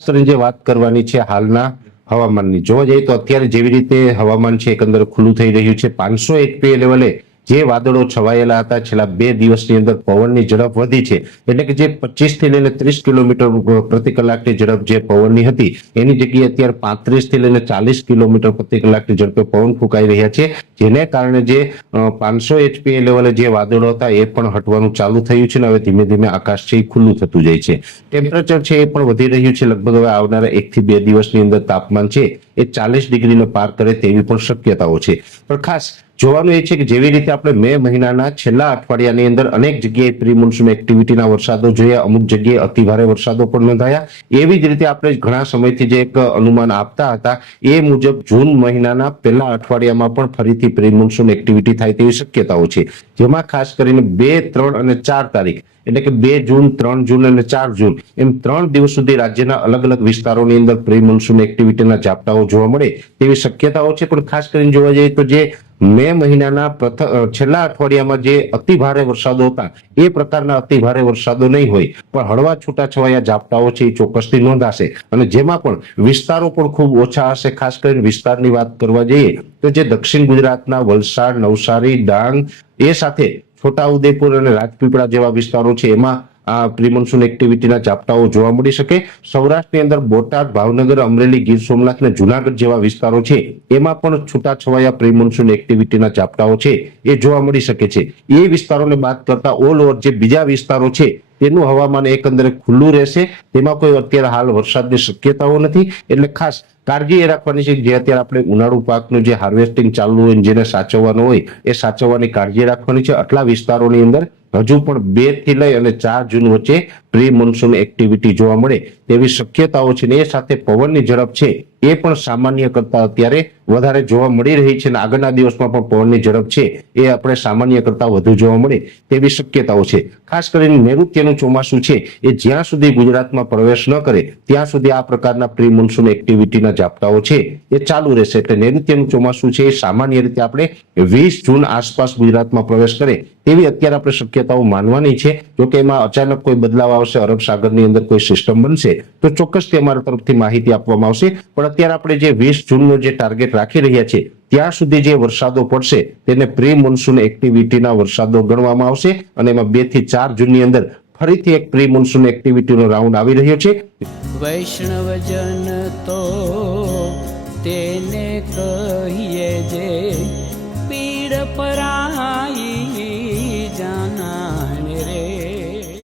જે વાત કરવાની છે હાલના હવામાનની. જોવા જઈએ તો અત્યારે જેવી રીતે હવામાન છે એકંદર ખુલ્લું થઈ રહ્યું છે. પાંચસો એચપીએ લેવલે જે વાદળો છવાયેલા હતા છેલ્લા બે દિવસની અંદર પવનની ઝડપ વધી છે. એટલે કે જે પચીસથી લઈને ત્રીસ કિલોમીટર પ્રતિ કલાકની ઝડપ જે પવનની હતી, એની જગ્યાએ અત્યારે પાંત્રીસથી લઈને ચાલીસ કિલોમીટર પ્રતિ કલાકની ઝડપે પવન ફૂંકાઈ રહ્યા છે. જેને કારણે જે પાંચસો એચપીએ લેવલે જે વાદળો હતા એ પણ હટવાનું ચાલુ થયું છે અને હવે ધીમે ધીમે આકાશ છે એ ખુલ્લું થતું જાય છે. ટેમ્પરેચર છે એ પણ વધી રહ્યું છે. લગભગ હવે આવનારા એક થી બે દિવસની અંદર તાપમાન છે એ ચાલીસ ડિગ્રીને પાર કરે તેવી પણ શક્યતાઓ છે. પણ ખાસ જોવાનું એ છે કે જેવી રીતે આપણે મે મહિનાના છેલ્લા અઠવાડિયાની અંદર અનેક જગ્યાએ પ્રી મોન્સૂન એક્ટિવિટીના વરસાદો જોયા, અમુક જગ્યાએ અતિભારે વરસાદો પણ નોંધાયા. એવી જ રીતે આપણે ઘણા સમયથી જે એક અનુમાન આપતા હતા એ મુજબ જૂન મહિનાના પહેલા અઠવાડિયામાં પણ ફરીથી પ્રી મોન્સૂન એક્ટિવિટી થાય તેવી શક્યતાઓ છે. જેમાં ખાસ કરીને બે, ત્રણ અને ચાર તારીખ, એટલે કે બે જૂન, ત્રણ જૂન અને ચાર જૂન, એમ ત્રણ દિવસ સુધી રાજ્યના અલગ અલગ વિસ્તારોની અંદર પ્રી મોન્સૂન એક્ટિવિટીના ઝાપટાઓ જોવા મળે તેવી શક્યતાઓ છે. પણ ખાસ કરીને જોવા જઈએ તો જે મે મહિનાના પ્રથમ છેલ્લા અઠવાડિયામાં જે અતિ ભારે વરસાદો હતા, એ પ્રકારના અતિ ભારે વરસાદો નહીં હોય, પણ હળવા છૂટાછવાયા ઝાપટાઓ છે એ ચોક્કસથી નોંધાશે. અને જેમાં પણ વિસ્તારો પણ ખૂબ ઓછા હશે, ખાસ કરીને વિસ્તારની વાત કરવા જઈએ, તો જે દક્ષિણ ગુજરાતના વલસાડ, નવસારી, ડાંગ, એ સાથે છોટાઉદેપુર અને રાજપીપળા જેવા વિસ્તારો છે, એમાં આ પ્રિમોન્સૂન એક્ટિવિટીના ઝાપટાઓ જોવા મળી શકે. સૌરાષ્ટ્રની અંદર બોટાદ, ભાવનગર, અમરેલી, ગીર સોમનાથ અને જુનાગઢ જેવા વિસ્તારો છે. એમાં પણ છૂટાછવાયા પ્રિમોન્સૂન એક્ટિવિટીના ઝાપટાઓ છે. એ જોવા મળી શકે છે. એ વિસ્તારોને બાદ કરતા ઓલ ઓવર જે બીજા વિસ્તારો છે, તેનું હવામાન એકંદરે ખુલ્લું રહેશે. તેમાં કોઈ અત્યારે હાલ વરસાદની શક્યતાઓ નથી. એટલે ખાસ કાળજી એ રાખવાની છે જે અત્યારે આપણે ઉનાળુ પાકનું જે હાર્વેસ્ટિંગ ચાલુ હોય જેને સાચવવાનું હોય, એ સાચવવાની કાળજી રાખવાની છે. આટલા વિસ્તારોની અંદર હજુ પણ બેથી લઈ અને ચાર જૂન વચ્ચે પ્રી મોન્સૂન એક્ટિવિટી જોવા મળે તેવી શક્યતાઓ છે ને એ સાથે પવનની ઝડપ છે એ પણ સામાન્ય કરતા અત્યારે વધારે જોવા મળી રહી છે આગળના દિવસમાં પણ પવનની ઝડપ છે એ આપણે સામાન્ય કરતા વધુ જોવા મળે તેવી શક્યતાઓ છે. ખાસ કરીને નૈઋત્યનું ચોમાસું છે એ જ્યાં સુધી ગુજરાતમાં પ્રવેશ ન કરે ત્યાં સુધી આ પ્રકારના પ્રી મોન્સૂન એક્ટિવિટીના ઝાપટાઓ છે એ ચાલુ રહેશે એટલે નૈઋત્યનું ચોમાસું છે એ સામાન્ય રીતે આપણે વીસ જૂન આસપાસ ગુજરાતમાં પ્રવેશ કરે તેવી અત્યારે આપણે શક્યતાઓ માનવાની છે. જો કે એમાં અચાનક કોઈ બદલાવ આવશે, અરબ સાગરની અંદર કોઈ સિસ્ટમ બનશે, તો ચોક્કસ અમારા તરફથી માહિતી આપવામાં આવશે. પણ અત્યારે આપણે જે વીસ જૂનનો જે ટાર્ગેટ રાખી રહ્યા છે ત્યાં સુધી જે વરસાદો પડશે, તેને પ્રી મોન્સૂન એક્ટિવિટીના વરસાદો ગણવામાં આવશે અને એમાં બેથી ચાર જૂનની અંદર ફરીથી એક પ્રી મોન્સૂન એક્ટિવિટીનો રાઉન્ડ આવી રહ્યો છે. વૈષ્ણવજન તો તેને કહીએ જે